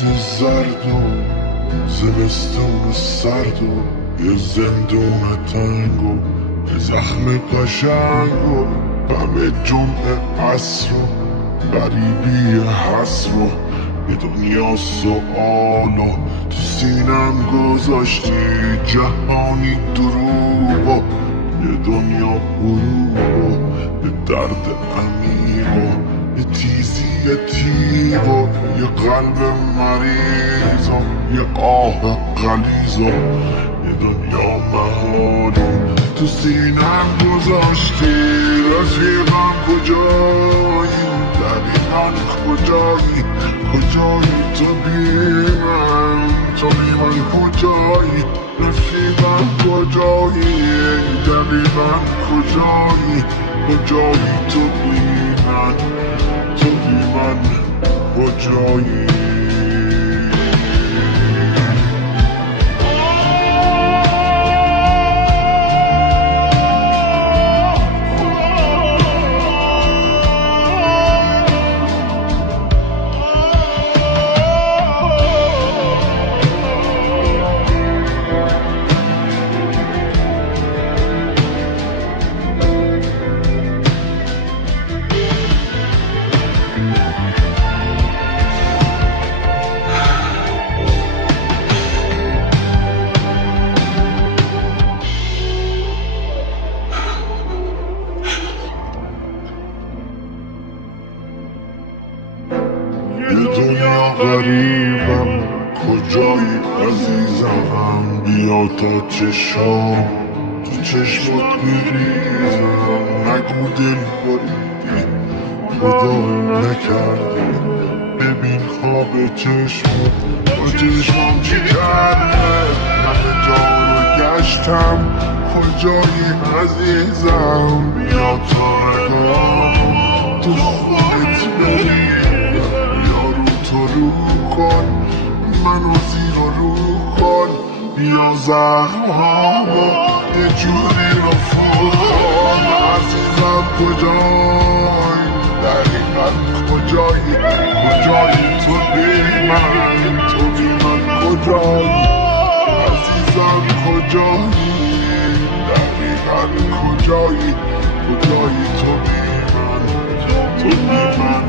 پاییز زرد و زمستون سرد و یه زندون تنگ و یه زخم قشنگ و غم جمعه عصر و غریبی حسر و یه دنیا سؤال و تو سینم گذاشتی جهانی دروغ و یه دنیا غروب و یه درد عمیق و یه تیزی تیغ و یه قلب مریض و یه آه غلیظ و یه دنیا محالی تو سینم گذاشتی. رفیقم کجایی؟ دقیقا کجایی؟ کجایی تو بی من؟ تو بی من کجایی؟ رفیقم کجایی؟ دقیقا کجایی؟ کجایی تو بی من؟ تو بی من کجایی؟ یه دنیا غریبم کجایی عزیزم؟ بیا تا چشام تو چشمات میریزم. نگو دل بریدی خدا نکرده، ببین خواب چشمات با چشمام چی کرده. همه جا رو گشتم کجایی عزیزم؟ بیا تا نگاه تو خودت بری تو رو کن، منو زیر رو کن. بیا زخمامو یه جوری رفو کن. عزیزم کجایی؟ دقیقا کجایی؟ کجایی تو بی من؟ تو بی من کجایی؟ عزیزم کجایی؟ دقیقا کجایی؟ کجایی تو بی من؟ تو بی من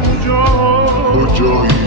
کجایی؟